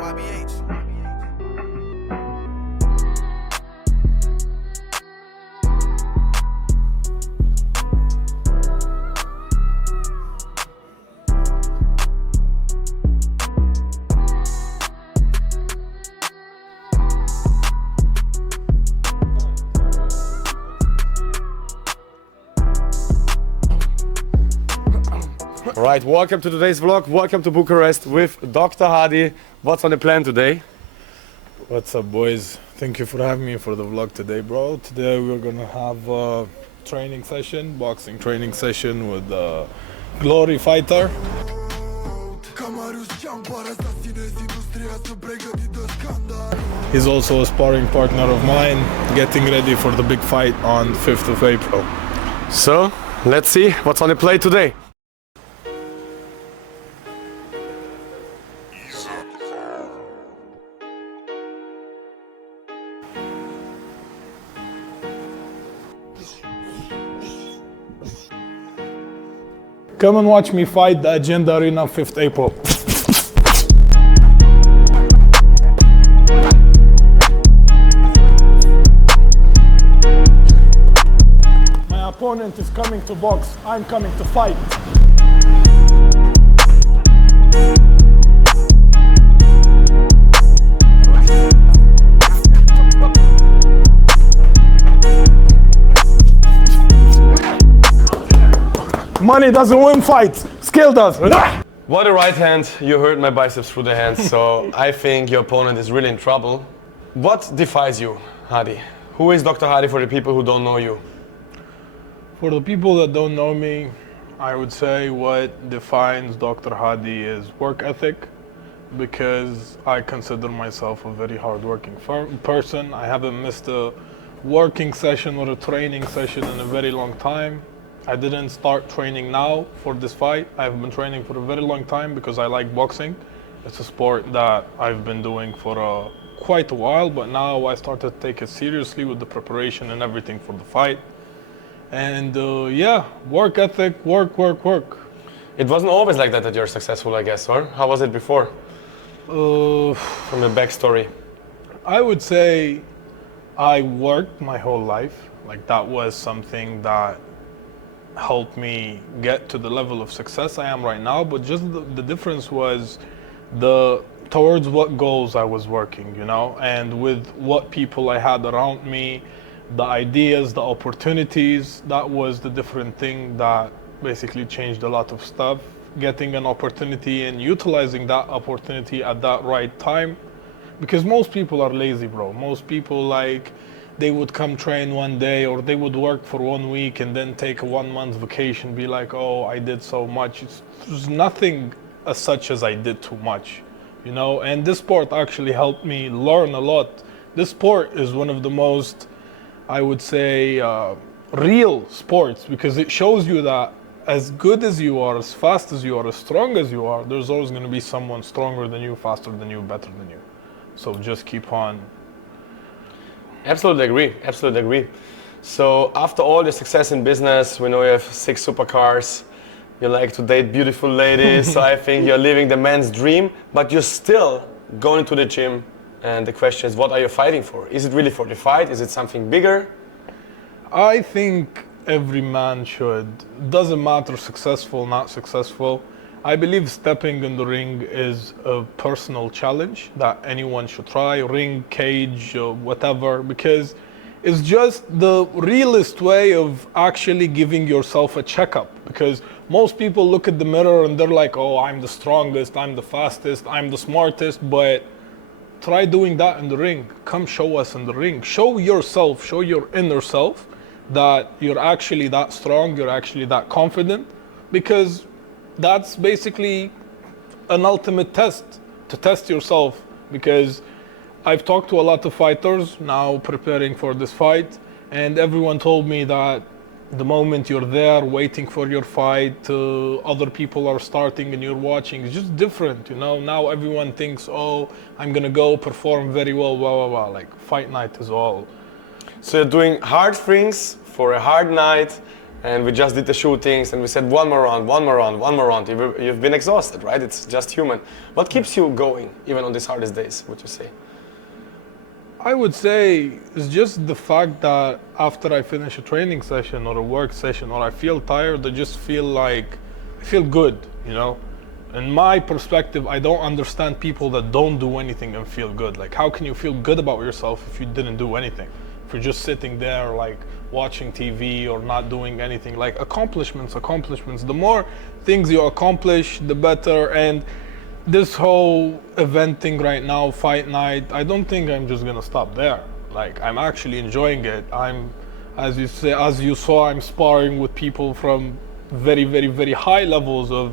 YBH. Right, welcome to today's vlog. Welcome to Bucharest with Dr. Hadi. What's on the plan today? What's up, boys? Thank you for having me for the vlog today, bro. Today we're gonna have a training session, boxing training session with a Glory fighter. He's also a sparring partner of mine, getting ready for the big fight on 5th of April. So, let's see what's on the plate today. Come and watch me fight the Agenda Arena 5th April. My opponent is coming to box, I'm coming to fight. Money doesn't win fights, skill does. What a right hand, you hurt my biceps through the hands, so I think your opponent is really in trouble. What defies you, Hadi? Who is Dr. Hadi for the people who don't know you? For the people that don't know me, I would say what defines Dr. Hadi is work ethic, because I consider myself a very hardworking person. I haven't missed a working session or a training session in a very long time. I didn't start training now for this fight. I've been training for a very long time because I like boxing. It's a sport that I've been doing for quite a while, but now I started to take it seriously with the preparation and everything for the fight. And yeah, work ethic, work. It wasn't always like that you're successful, I guess, or how was it before? From the backstory. I would say I worked my whole life. Like that was something that helped me get to the level of success I am right now, but just the difference was towards what goals I was working, you know, and with what people I had around me, the ideas, the opportunities. That was the different thing that basically changed a lot of stuff. Getting an opportunity and utilizing that opportunity at that right time, because most people are lazy, bro. Most people, like, they would come train one day, or they would work for 1 week and then take a 1 month vacation, be like, oh, I did so much. There's nothing as such as I did too much, you know? And this sport actually helped me learn a lot. This sport is one of the most, I would say, real sports, because it shows you that as good as you are, as fast as you are, as strong as you are, there's always going to be someone stronger than you, faster than you, better than you. So just keep on. Absolutely agree. So after all the success in business, we know you have 6 supercars, you like to date beautiful ladies, so I think you're living the man's dream, but you're still going to the gym, and the question is, what are you fighting for? Is it really for the fight? Is it something bigger? I think every man should. Doesn't matter successful, not successful. I believe stepping in the ring is a personal challenge that anyone should try, ring, cage, whatever, because it's just the realest way of actually giving yourself a checkup. Because most people look at the mirror and they're like, oh, I'm the strongest, I'm the fastest, I'm the smartest, but try doing that in the ring. Come show us in the ring. Show yourself, show your inner self that you're actually that strong, you're actually that confident, because that's basically an ultimate test, to test yourself. Because I've talked to a lot of fighters now preparing for this fight, and everyone told me that the moment you're there waiting for your fight, other people are starting and you're watching. It's just different, you know. Now everyone thinks, oh, I'm gonna go perform very well, blah, blah, blah. Like, fight night is all. So you're doing hard things for a hard night, and we just did the shootings, and we said one more round, one more round, one more round. You've been exhausted, right? It's just human. What keeps you going, even on these hardest days, would you say? I would say it's just the fact that after I finish a training session or a work session or I feel tired, I just feel like I feel good, you know? In my perspective, I don't understand people that don't do anything and feel good. Like, how can you feel good about yourself if you didn't do anything? If you're just sitting there, like, watching TV or not doing anything. Like, accomplishments. The more things you accomplish, the better. And this whole event thing right now, fight night, I don't think I'm just gonna stop there. Like, I'm actually enjoying it. As you saw, I'm sparring with people from very, very, very high levels of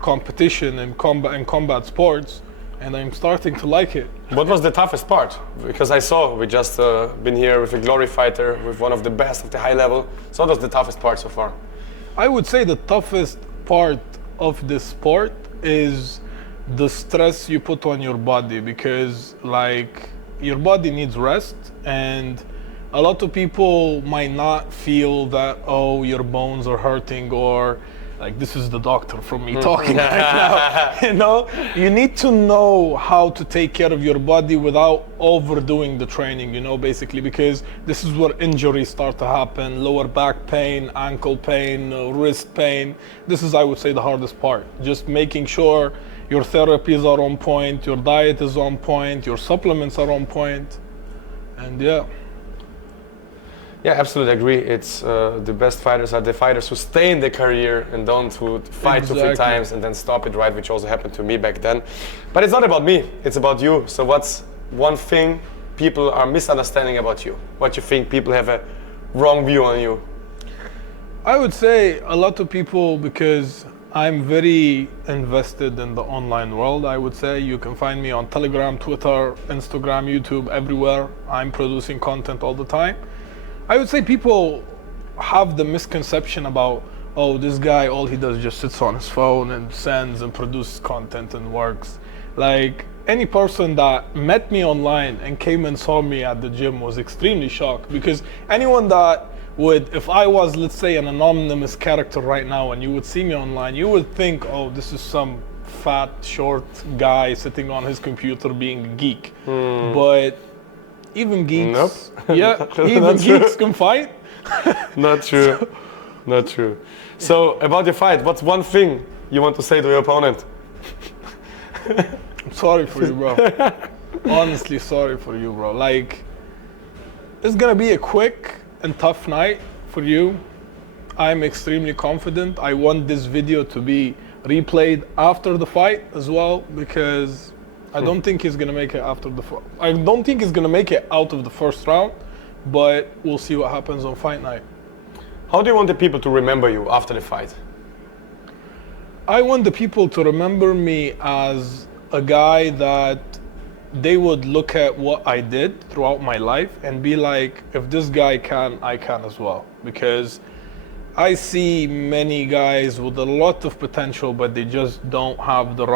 competition and combat sports, and I'm starting to like it. What was the toughest part? Because I saw we just been here with a glory fighter, with one of the best of the high level. So what was the toughest part so far? I would say the toughest part of this sport is the stress you put on your body, because like your body needs rest, and a lot of people might not feel that, oh, your bones are hurting, or like, this is the doctor from me talking right now. You know, you need to know how to take care of your body without overdoing the training, you know, basically, because this is where injuries start to happen. Lower back pain, ankle pain, wrist pain. This is, I would say, the hardest part. Just making sure your therapies are on point, your diet is on point, your supplements are on point, and yeah. Yeah, absolutely agree. It's the best fighters are the fighters who stay in their career and don't who fight Exactly. 2-3 times and then stop it, right? Which also happened to me back then. But it's not about me, it's about you. So what's one thing people are misunderstanding about you? What you think people have a wrong view on you? I would say a lot of people, because I'm very invested in the online world, I would say. You can find me on Telegram, Twitter, Instagram, YouTube, everywhere. I'm producing content all the time. I would say people have the misconception about, oh, this guy, all he does is just sits on his phone and sends and produces content and works. Like, any person that met me online and came and saw me at the gym was extremely shocked, because anyone that would, if I was, let's say, an anonymous character right now and you would see me online, you would think, oh, this is some fat, short guy sitting on his computer being a geek. But even geeks, nope. Yeah, even geeks can fight. Not true. Not true. So about your fight, what's one thing you want to say to your opponent? I'm sorry for you, bro. Honestly, sorry for you, bro. Like, it's gonna be a quick and tough night for you. I'm extremely confident. I want this video to be replayed after the fight as well, because I don't think he's gonna make it after the. I don't think he's gonna make it out of the first round, but we'll see what happens on fight night. How do you want the people to remember you after the fight? I want the people to remember me as a guy that they would look at what I did throughout my life and be like, if this guy can, I can as well. Because I see many guys with a lot of potential, but they just don't have the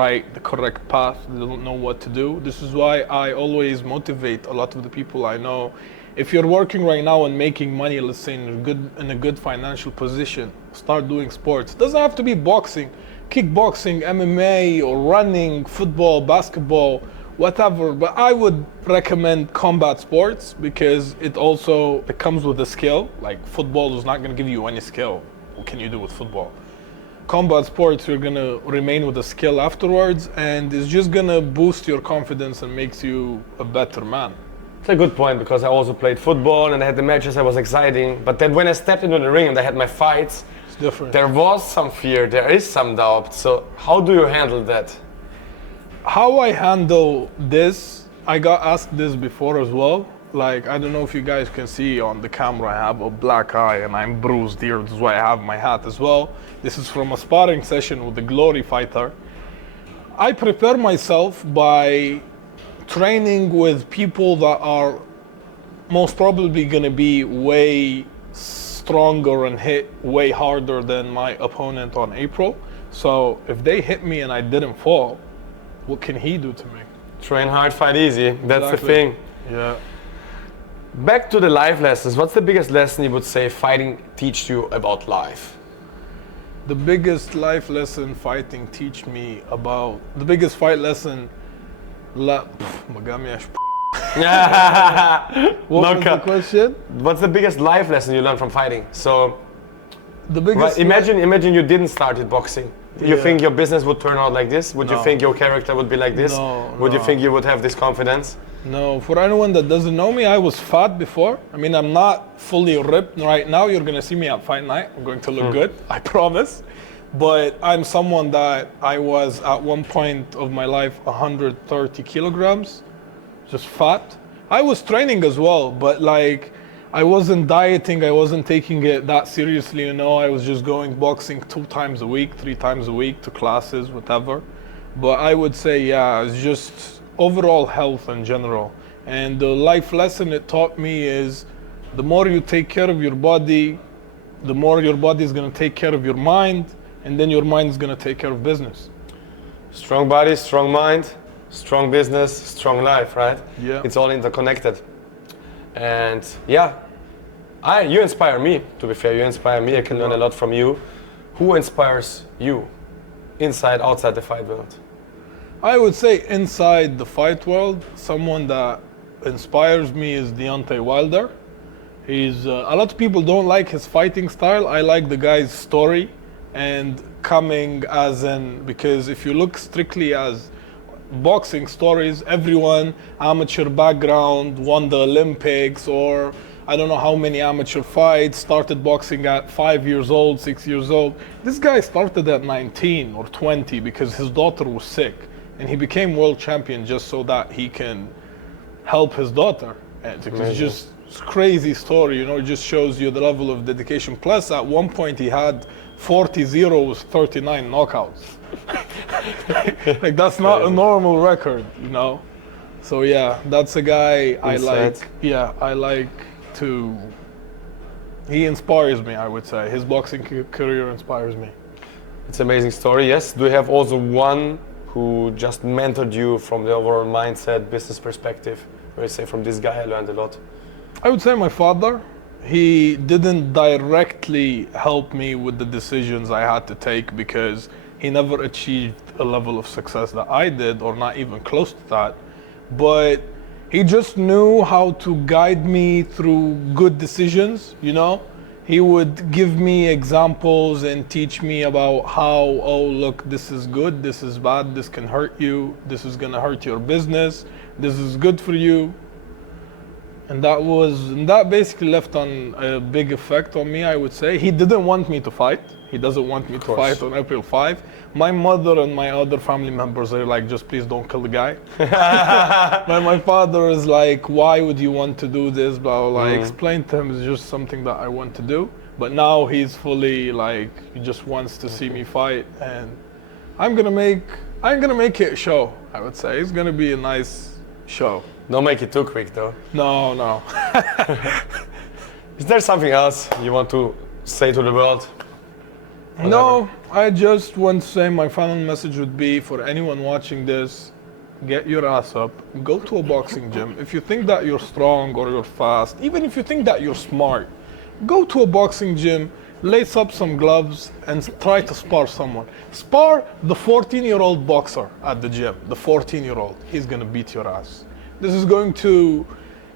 correct path. They don't know what to do. This is why I always motivate a lot of the people I know. If you're working right now and making money, let's say in a good financial position, start doing sports. It doesn't have to be boxing, kickboxing, MMA, or running, football, basketball, whatever. But I would recommend combat sports, because it comes with a skill. Like, football is not going to give you any skill. What can you do with football? Combat sports, you're going to remain with a skill afterwards, and it's just going to boost your confidence and makes you a better man. It's a good point, because I also played football and I had the matches, I was exciting. But then when I stepped into the ring and I had my fights, It's different. there was some fear, there is some doubt. So how do you handle that? How I handle this, I got asked this before as well. Like, I don't know if you guys can see on the camera, I have a black eye and I'm bruised here. This is why I have my hat as well. This is from a sparring session with the Glory fighter. I prepare myself by training with people that are most probably going to be way stronger and hit way harder than my opponent on April. So if they hit me and I didn't fall, what can he do to me? Train hard, fight easy. That's the Exactly. thing. Yeah. Back to the life lessons. What's the biggest lesson you would say fighting teach you about life? The biggest life lesson fighting teach me about, the biggest fight lesson, what was the question? What's the biggest life lesson you learned from fighting? So, The biggest. imagine you didn't start with boxing. You Yeah. think your business would turn out like this? Would you No. think your character would be like this? No, Would you no. think you would have this confidence? No, for anyone that doesn't know me, I was fat before. I mean, I'm not fully ripped right now. You're gonna see me at fight night. I'm going to look good, I promise. But I'm someone that I was at one point of my life 130 kilograms, just fat. I was training as well, but like I wasn't dieting. I wasn't taking it that seriously, you know. I was just going boxing 2 times a week, 3 times a week to classes, whatever. But I would say, yeah, it's just overall health in general. And the life lesson it taught me is the more you take care of your body, the more your body is going to take care of your mind, and then your mind is going to take care of business. Strong body, strong mind, strong business, strong life, right? Yeah. It's all interconnected. And yeah, you inspire me, to be fair. You inspire me. I can learn a lot from you. Who inspires you inside, outside the fight world? I would say inside the fight world, someone that inspires me is Deontay Wilder. He's a lot of people don't like his fighting style. I like the guy's story and coming as in, because if you look strictly as boxing stories, everyone amateur background, won the Olympics, or I don't know how many amateur fights, started boxing at 5 years old, 6 years old. This guy started at 19 or 20 because his daughter was sick, and he became world champion just so that he can help his daughter. And it's just a crazy story, you know. It just shows you the level of dedication. Plus, at one point, he had 40-0 with 39 knockouts. Like, that's not a normal record, you know. So yeah, that's a guy I like. Yeah, I like to. He inspires me, I would say. His boxing career inspires me. It's an amazing story, yes. Do you have also one who just mentored you from the overall mindset, business perspective? Where you say, from this guy I learned a lot? I would say my father. He didn't directly help me with the decisions I had to take because he never achieved a level of success that I did, or not even close to that. But he just knew how to guide me through good decisions, you know? He would give me examples and teach me about how, oh, look, this is good, this is bad, this can hurt you, this is gonna hurt your business, this is good for you. And that basically left on a big effect on me, I would say. He didn't want me to fight. He doesn't want me to fight on April 5. My mother and my other family members are like, just please don't kill the guy. My father is like, why would you want to do this? Blah, blah, blah. I explained to him it's just something that I want to do. But now he's fully like, he just wants to see me fight. And I'm gonna make it a show, I would say. It's gonna be a nice show. Don't make it too quick though. No. Is there something else you want to say to the world? No, I just want to say my final message would be for anyone watching this, get your ass up, go to a boxing gym. If you think that you're strong or you're fast, even if you think that you're smart, go to a boxing gym, lace up some gloves and try to spar someone. Spar the 14-year-old boxer at the gym, the 14-year-old. He's gonna beat your ass. This is going to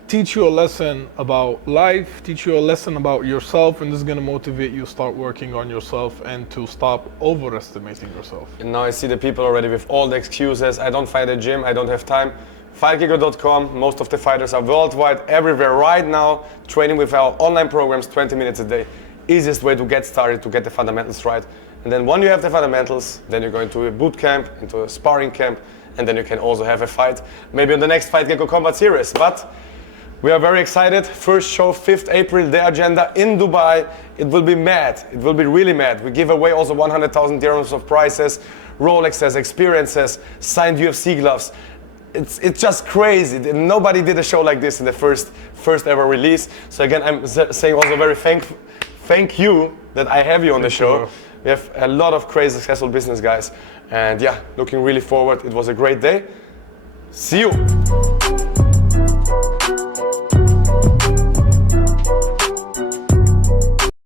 teach you a lesson about life, teach you a lesson about yourself, and this is going to motivate you to start working on yourself and to stop overestimating yourself. And now I see the people already with all the excuses. I don't fight at gym, I don't have time. Fightgecko.com, most of the fighters are worldwide, everywhere right now, training with our online programs 20 minutes a day. Easiest way to get started, to get the fundamentals right. And then when you have the fundamentals, then you're going to a boot camp, into a sparring camp, and then you can also have a fight, maybe on the next Fightgecko Combat Series. But we are very excited. First show, 5th April, the agenda in Dubai. It will be mad. It will be really mad. We give away also 100,000 dirhams of prizes, Rolexes, experiences, signed UFC gloves. It's just crazy. Nobody did a show like this in the first ever release. So again, I'm saying also very thank you that I have you on the show. We have a lot of crazy successful business guys. And yeah, looking really forward. It was a great day. See you.